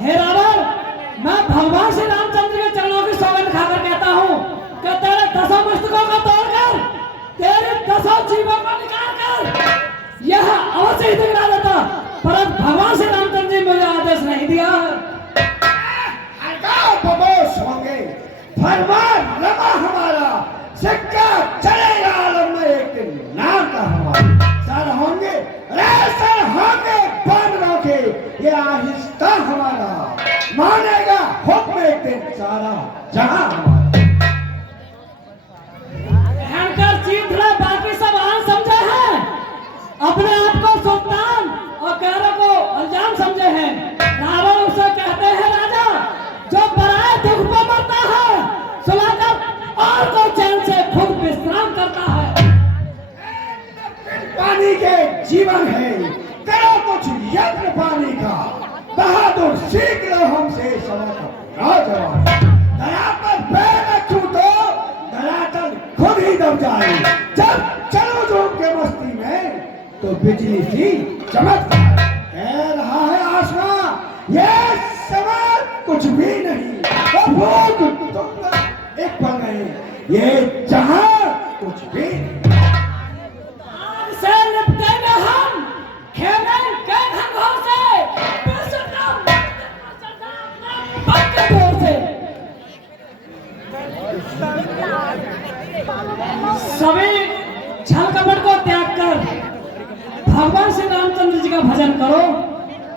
हे रावण, मैं भगवान श्री रामचंद्र के चरणों की सौगंध खाकर कहता हूँ कि तेरे 10 मस्तकों को तोड़कर तेरे 10 जीवों को निकाल कर यह अवश्य ही दिखला देता, परंतु भगवान श्री रामचंद्र जी मुझे आदेश नहीं दिया। बबोश होंगे, फरमान लगा हमारा, सिक्का चलेगा आलम में एक दिन नाम का हमारा। सर होंगे सर होंगे बांधों के, ये आहिस्ता हमारा मानेगा हुक्म एक दिन सारा जहां हमारा। बाकी सब आन समझे हैं, अपने आप को सुल्तान और कैरों को अनजान समझे हैं। रावण उसे कहते हैं राजा जो बराए दुख पर मरता है, सुलाकर और को चैन से खुद विश्राम करता है। पानी के जीवन है, करो कुछ यत्न पानी का, बहादुर सीख लो हमसे सबक नौजवान। दया पर पैर रखूं तो धरातल खुद ही दब जाए, जब चलो जो के मस्ती में तो बिजली सी चमक कह रहा है आसमां ये सवाल कुछ भी नहीं, तो भूख तुम एक पल नहीं, ये जहां कुछ भी नहीं। से निपटेंगे हम खेलें के ढंगों से, विश्वकर्म पक्के तौर से। सभी छल कपट को त्याग कर भगवान श्री रामचंद्र जी का भजन करो,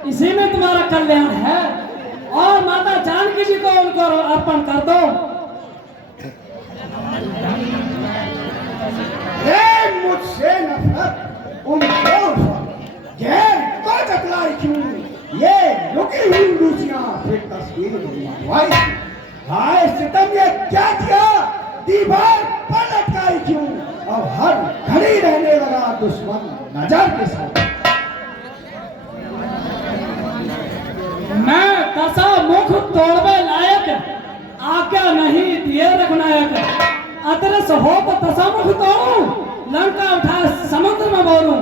इसी में तुम्हारा कल्याण है। और माता जानकी जी को उनको अर्पण कर दो। मुझसे नफरत उनको गैर को जतलाई क्यों, ये लुकी हुई रूसियां फिर तस्वीर मंगवाई। हाय सितम ये क्या किया, दीवार पर लटकाई क्यों, अब हर घड़ी रहने लगा दुश्मन नजर के साथ। मैं कसा मुख तोड़वे लायक आज्ञा नहीं दिए रघुनायक, अदृश्य हो तो तसा मुख तोड़ू, लंका उठा समुद्र में बोलूं,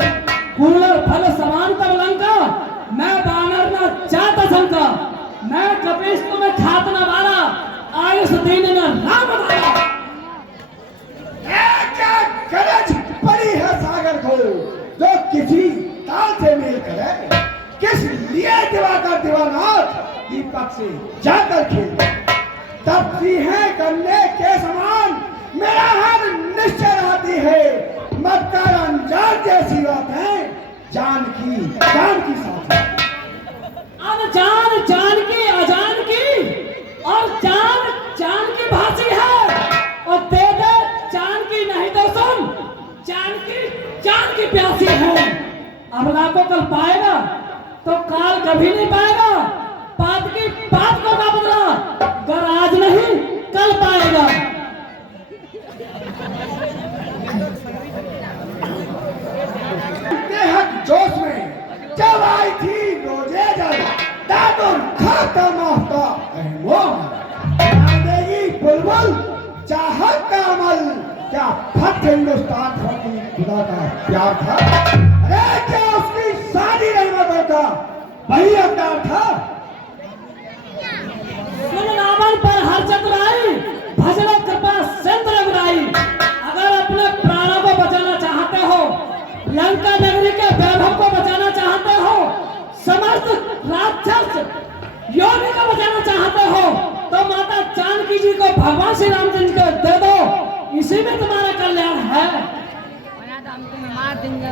कूलर फल समान तब लंका, मैं बानर न चाहता शंका, मैं कपीश तुम्हें खात न वाला, आयुष दीन न राम वाला। क्या गरज पड़ी है सागर को, जो किसी ताल से मेल करे, किस लिए दिवाकर दीवानाथ दीपक से जाकर खेले, तब सी है करने के समान मेरा हर निश्चय रहती है, मत कर अनजान जैसी बात है, जान की साथ है। अनजान जान की अजान की और जान जान की भाषी है, और दे दे जान की नहीं तो सुन जान की प्यासी है। अबला को कल पाएगा तो काल कभी नहीं पाएगा, बात की बात को ना बदला, अगर आज नहीं कल पाएगा। जोश में जब आई थी रोजे जल दादुर खाता माहता देगी बुलबुल चाहत का अमल, क्या फट हिंदुस्तान फटी खुदा का प्यार था, अरे क्या उसकी शादी रहमतों का वही अवतार था। सुन रावण पर हर चतुराई, भजन कृपा सिंध रघुराई, अगर अपने प्राणों को बचाना चाहते हो, लंका नगरी के वैभव को बचाना चाहते हो, समस्त राक्षस योनि को बचाना चाहते हो, तो माता जानकी जी को भगवान श्री रामचंद्र को दे दो, इसी में तुम्हारा कल्याण है। मार देंगे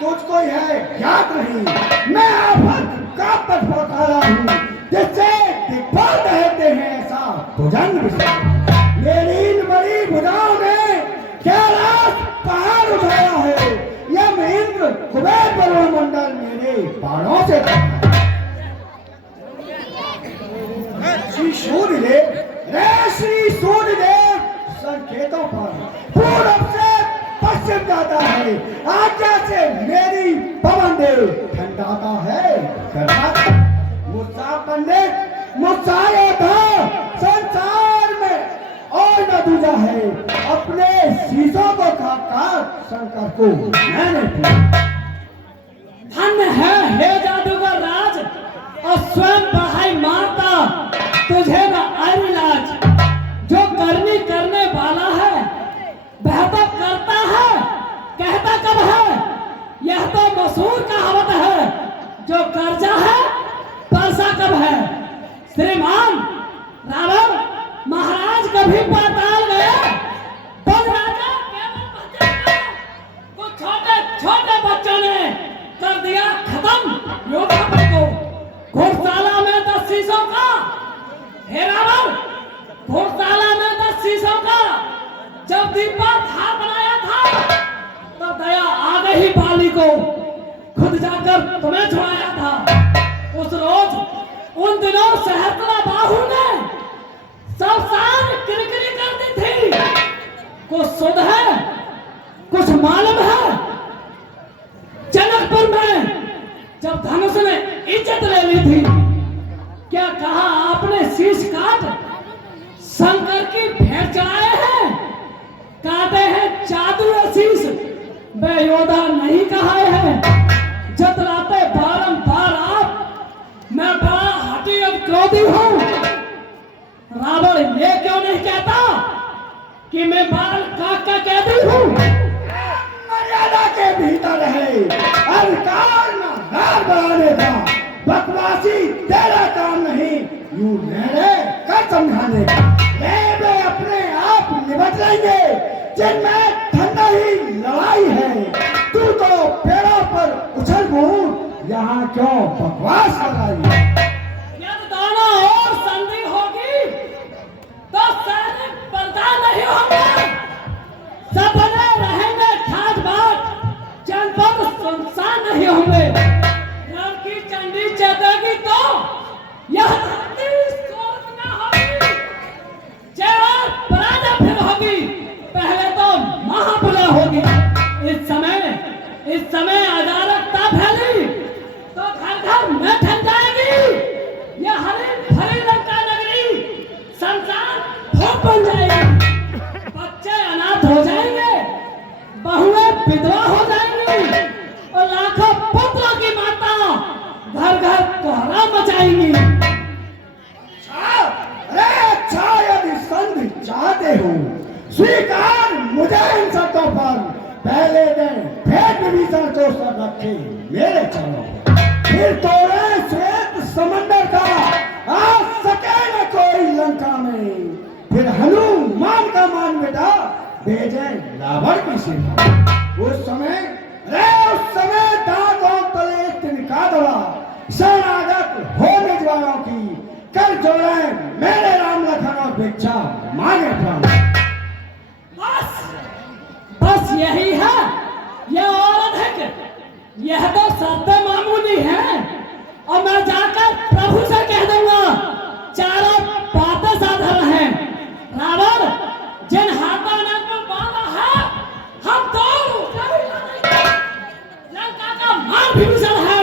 तुझको है ज्ञात नहीं, मैं आफत का पथ पकारा हूँ, जिससे दिखपाल कहते हैं ऐसा भुजंग मेरी इन बड़ी भुजाओं ने कैलाश पहाड़ उठाया है, यम इंद्र कुबेर मंडल मेरे बाणों से श्री सूर्यदेव संकेतों पर पूरब से पश्चिम जाता है, आज्ञा से मेरी पवन देव ठंडाता है। मुझसा पंडित मुझसा योद्धा संसार में और न दूजा है, अपने शीशों को खाकर शंकर को मैंने पूछा। जो कर्जा है पैसा कब है। श्रीमान रावण महाराज कभी पाताल गए। बलराजा केवल बच्चे को, कुछ छोटे छोटे बच्चों ने कर दिया खत्म योद्धा को। घोड़शाला में 10 शीशों का, हे रावण घोड़शाला में 10 शीशों का जब दीपा था बनाया था तब दया आ गई बाली को, खुद जाकर तुम्हें छुड़ाया था। उस रोज उन दिनों सहस्त्रा बाहु ने सब साल किरकिरी कर दी थी। कुछ सुध है कुछ मालूम है। जनकपुर में जब धनुष ने इज्जत ले ली थी, क्या कहा आपने शीश काट शंकर की भेंट चढ़ाए हैं। काटे हैं जादू शीश वे योद्धा नहीं कहाए हैं। जतलाते बारंबार आप मैं बड़ा हठी और क्रोधी हूं। रावण ये क्यों नहीं कहता कि मैं बाल काट का कैदी हूं। मर्यादा के भीतर है, अधिकार न हार बढ़ाने का। बकवासी तेरा काम नहीं, यूं मेरे कर समझाने का। वे अपने आप निपट लेंगे जिनमें ठंडा ही लड़ाई है। तू तो पेड़ों पर उछल कूद, यहाँ क्यों बकवास कर रही है। यदि दोनों ओर संधि होगी तो सैनिक पर्दा नहीं होंगे। सब बने रहेंगे ठाट बाट, जनपद सुनसान नहीं होंगे। लड़की चंडी चेतेगी तो यह धरती सोच न होगी। जय पराजय फिर होगी, पहले तो महाप्रलय होगी। इस समय अराजकता फैली तो घर घर में ठन जाएगी। यह हरी भरी लंका नगरी संसार भोग बन जाएगी। बच्चे अनाथ हो जाएंगे, बहुएं विधवा हो जाएंगी और लाखों पुत्रों की माता घर घर कोहरा मचाएंगी। अच्छा यदि संधि चाहते हो स्वीकार मुझे इन शर्तों पर। पहले दिन भेंट विभीषण को सब रखे मेरे चरणों पर, फिर तोड़े श्वेत समंदर का आ सके न कोई लंका में। फिर हनुमान का मान बेटा भेजे रावण की सेना। उस समय दांतों तले तिनका दवा शरणागत हो निजवारों की कर जोड़े मेरे राम लखन और भिक्षा मांगे प्राण। बस यही है, यह और अधिक। यह तो सत्य मामूली है और मैं जाकर प्रभु से कह दूंगा चारों बातें साधारण हैं। रावण जिन हाथों ने को बांधा है हम तो लंका का मान विभीषण है,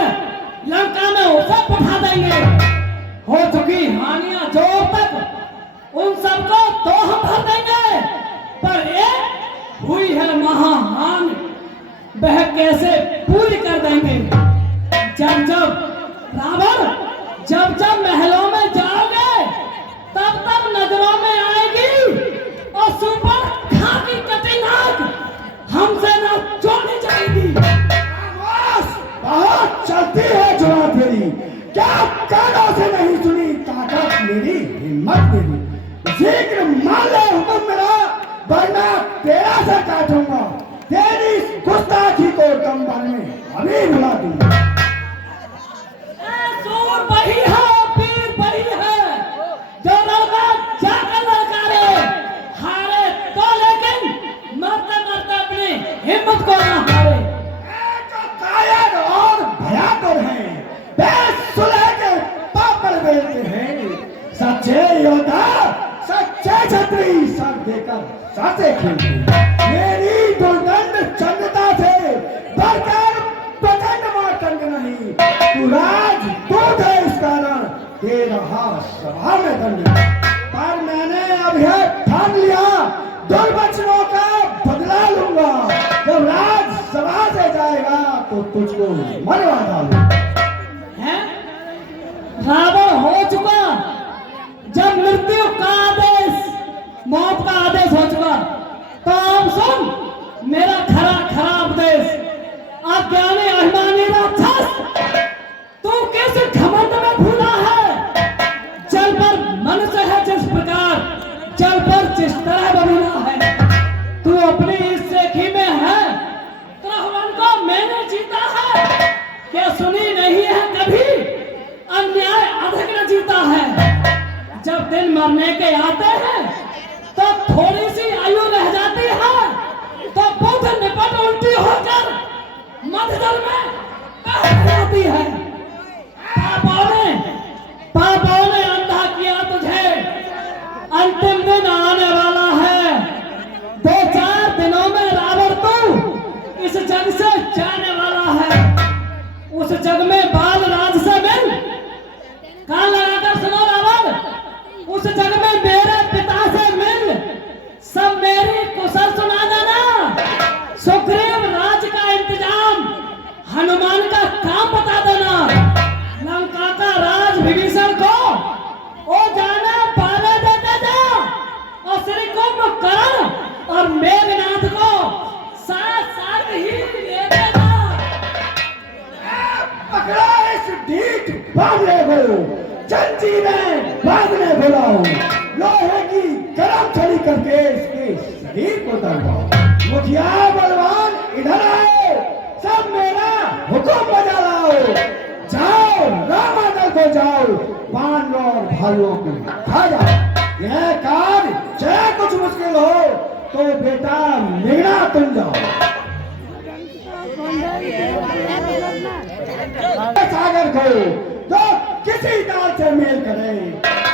लंका में उसे पठा देंगे। हो चुकी हानियां जो तक उन सबको तो हम भर देंगे, पर एक हुई है महाहानि वह कैसे पूरी कर देंगे। जब महलों में जाओगे तब तब नजरों में आएगी और सुपर खा की कटी नाक हमसे न जोड़ी जाएगी। बहुत चलती है जुआ तेरी, क्या कानों से नहीं सुनी ताकत मेरी हिम्मत मेरी। शीघ्र मान ले हुक्म मेरा, वरना तेरा सर काटूंगा। तेरी गुस्ताखी को दम भर में अभी बुला दूंगा। सूर बही है, पीर बही है, जो लड़का जाकर लड़कारे हारे तो लेकिन मरते मरते अपनी हिम्मत को न हारे। जो कायर और भयातुर हैं, वे सुलह के पापड़ बेलते हैं। सच्चे योद्धा सच्चे छत्री सर देकर साथे खेलते। मेरी दुर्दंड चंडता से बढ़कर प्रचंड मार्तंड नहीं। तू राजदूत है, इस कारण दे रहा सभा में दंड। पर मैंने अब यह ठान लिया, दुर्वचनों का बदला लूंगा। जब राज सभा से जाएगा तो तुझको मरवा डालूंगा। हैं? रावण हो चुका, जब मृत्यु का आदेश मौत का आदेश हो चुका तो अब सुन मेरा खरा उपदेश। अज्ञानी अभिमानी राक्षस दिन मरने के आते हैं तो थोड़ी सी आयु रह जाती है तो बुद्ध निपट उल्टी होकर मध्य जल में बह जाती है। पापों ने अंधा किया तुझे, अंतिम दिन आने वाला है। 2-4 दिनों में रावण तू इस जग से जाने वाला है। उस जग में बाल राज से मिल, कान लगाकर सुनो रावण, उस जग में मेरे पिता से मिल, सब मेरी कुशल सुना देना। सुग्रीव राज का इंतजाम, हनुमान का काम बता देना। लंका का राज विभीषण को ओ जाने पाले देते जा, और श्री कुंभकर्ण और मेघनाथ को साथ साथ ही लेते जा। पकड़ा इस ढीठ बांधने को, चंची में बांधने बुलाओ, लोहे की गरम छड़ी करके इसके शरीर को दबाओ। मुखिया बलवान इधर आओ, सब मेरा हुक्म बजा लाओ। जाओ रामादल को जाओ, बानरों और भालुओं को खा जाओ। यह कार्य चाहे कुछ मुश्किल हो तो बेटा मेरा तुम जाओ। सागर को तो किसी दाल से मेल करे,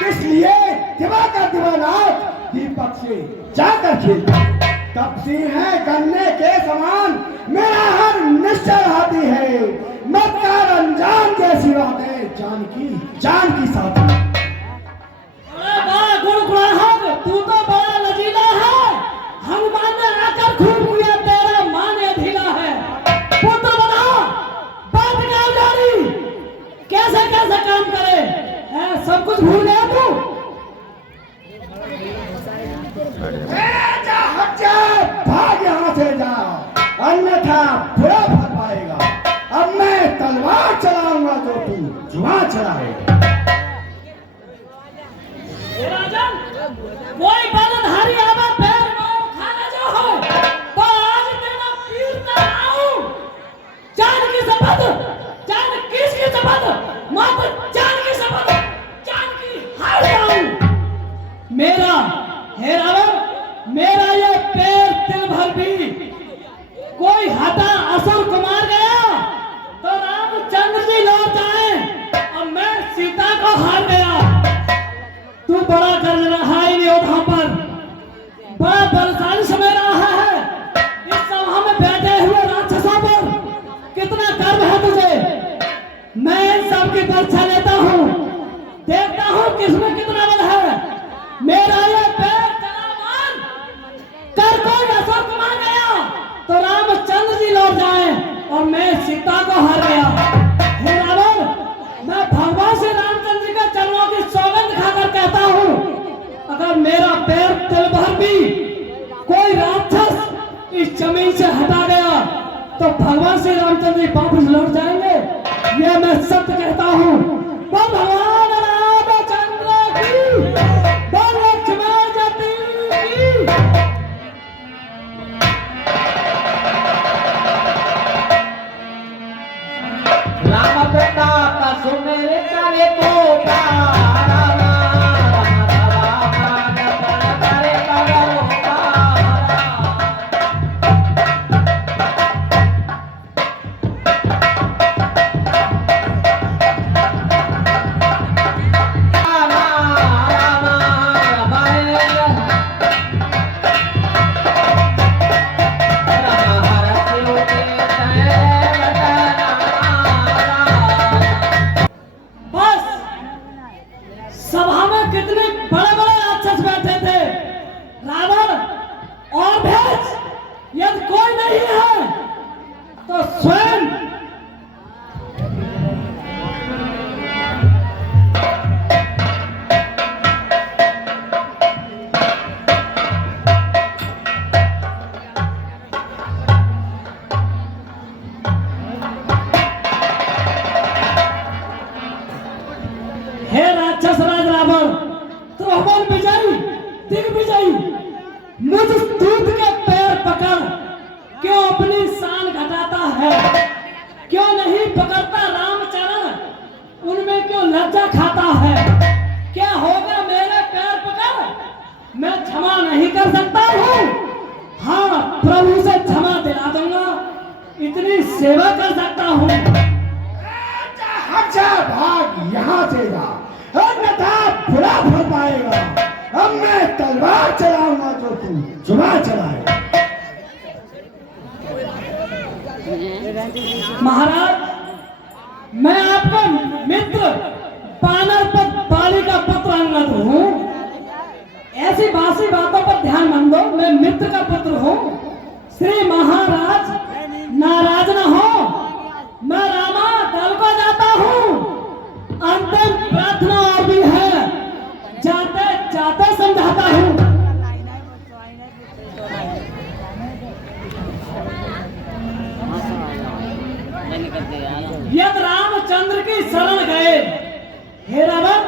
इसलिए दिवाकर दिवानाथ दीपक से जाकर खेलता। तपसी है गन्ने के समान, मेरा हर निश्चय हाथी है। मक्कार अंजाम जैसी बातें जानकी साथी। अरे वाह गुणग्राहक, तू तो बड़ा लजीला है। हनुमान ने आकर खूब किया, तेरा मान ढीला है। पुत्र बना, बात का जारी, कैसे कैसे काम करे है, सब कुछ भूल गया तू। भाग यहाँ से जा, अन्यथा बुरा फल पाएगा। अब मैं तलवार चलाऊंगा तो तू जुबान चलाएगा। राजन, कोई बलधारी आवा पैर में खाना जो हो तो आज तेरा पीर ना आऊं। जान की शपथ, जान किसकी शपथ, मत जान की शपथ, जान की हार जाऊं। मेरा हे रावण, मेरा ये पैर तिल भर भी कोई हटा असुर कुमार गया तो रामचंद्र जी लौट आए और मैं सीता को हार गया। तू बड़ा कर रहा है योद्धा पर, बड़ा बलशाली समझ रहा है। इस सभा में बैठे हुए राक्षसों पर कितना गर्व है तुझे। मैं इन सब की परीक्षा लेता हूँ, देखता हूँ किसमें कितना बल है। मेरा ये पैर चलामान कर कोई असुर कुमार गया तो रामचंद्र जी लौट जाए और मैं सीता को हार गया। हे रावण, मैं भगवान श्री रामचंद्र जी के चरणों की सौगंध खाकर कहता हूँ, अगर मेरा पैर तिल भर भी कोई राक्षस इस जमीन से हटा गया तो भगवान श्री रामचंद्र जी वापस लौट जाएंगे। यह मैं सत्य कहता हूँ। बोल भगवान रामचंद्र की, बोल लक्ष्मण जी की। राम बेटा कसु मेरे करे कोटा, दिग्विजयी, मुझ दूत के पैर पकड़ क्यों अपनी शान घटाता है? क्यों नहीं पकड़ता रामचरण, उनमें क्यों लज्जा खाता है? क्या होगा मेरे पैर प्रभु से क्षमा दिला दूंगा, इतनी सेवा कर सकता हूँ। अच्छा भाग यहाँ से जा, अन्यथा बुरा फल पाएगा। अब मैं तलवार चलाऊंगा तो तू जुबान चलाएगा। महाराज, मैं आपका मित्र पानर पर पाली का पुत्र अंगद हूँ। ऐसी बासी बातों पर ध्यान मत दो, मैं मित्र का पुत्र हूँ। श्री महाराज नाराज न हो, मैं रामा दल को जाता हूँ। अंतिम प्रार्थना और भी है, जाते जाते समझाता हूँ। यदि रामचंद्र की शरण गए, हे रावण,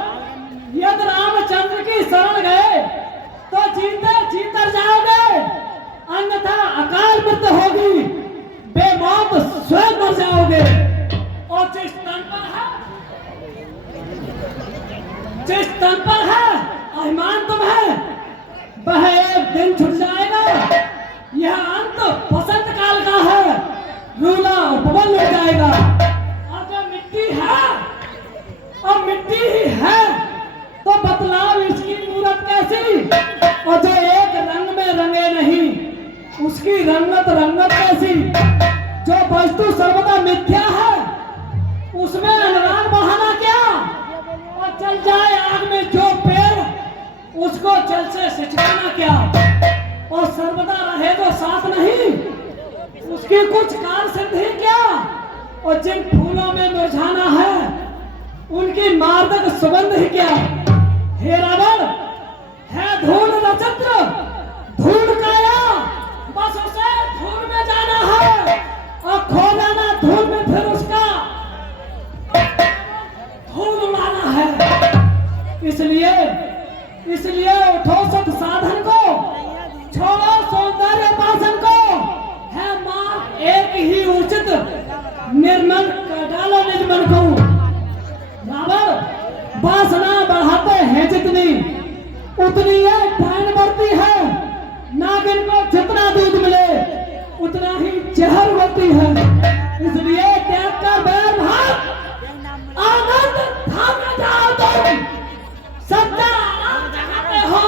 यदि रामचंद्र की शरण गए तो जीते जीतर जाओगे, अन्यथा अकाल मृत्यु होगी, बेमौत स्वयं मर जाओगे। और जिस तन पर है अभिमान तुम्हें, वह एक दिन छुट जाएगा। यह अंत बसंत काल का है, रूला उपवन लग जाएगा। और जो मिट्टी है और मिट्टी ही है तो बतलाव इसकी मूरत कैसी। और जो एक रंग में रंगे नहीं, उसकी रंगत कैसी। जो वस्तु सर्वदा मिथ्या है, उसमें अनुराग बढ़ाना क्या। और चल जाए आग में जो पेड़, उसको जल से सिंचाना क्या। और सर्वदा रहे जो साथ नहीं, उसकी कुछ कार सिद्धि क्या। और जिन फूलों में मुरझाना है, उनकी मार्दक सुगंध ही क्या। हे रावण, है धूल नक्षत्र, धूल काया, बस उसे धूल में जाना है और खो जाना धूल में, फिर उसका धूल उड़ाना है। इसलिए उठो सत साधन को, छोड़ो सौंदर्य पासन को, है मार्ग एक ही उचित, निर्मल कर डालो निज मन को। रावण, वासना बढ़ाते हैं जितनी, उतनी ये डायन बढ़ती है। नागिन को जितना दूध मिले, उतना ही जहर बढ़ती है। इसलिए त्याग कर बैर भाग, आनंद थामे जाओ तुम। सच्चा आनंद चाहते हो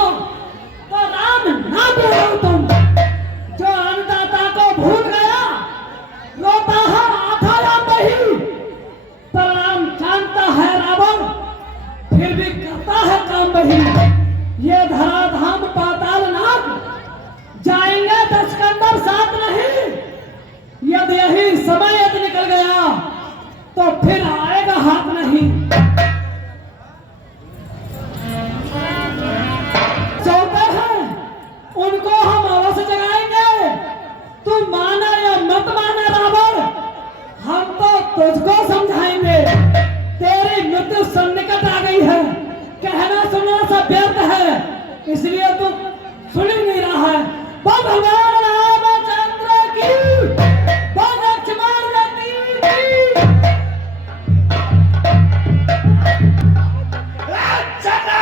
तो राम नाम लो तुम। जो अन्नदाता को भूल गया, रोता है आधा बही, पर राम जानता है रावण, फिर भी करता है काम बही। ये धराधाम पाताल नाग, जाएंगे 10 कंदर साथ नहीं। यदि यही समय यदि निकल गया तो फिर आएगा हाथ नहीं। सोते हैं उनको हम अवश्य जगाएंगे, तू माना या मत माना रावण, हम तो तुझको समझाएंगे। तेरी मृत्यु सन्निकट आ गई है, कहना सुनना सब व्यर्थ है, इसलिए तू सुन ही नहीं रहा है। भगवान रामचंद्र की, लक्ष्मण की।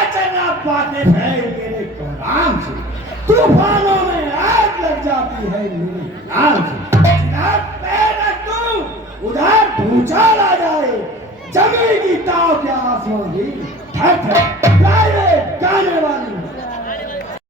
चला बातें है मेरे कलाम से, तूफानों में आग लग जाती है मेरे नाम से। जिधर पैर रख दूं, उधर भूचाल आ जाए, जमीन की ताव के आसमान भी ठक ठक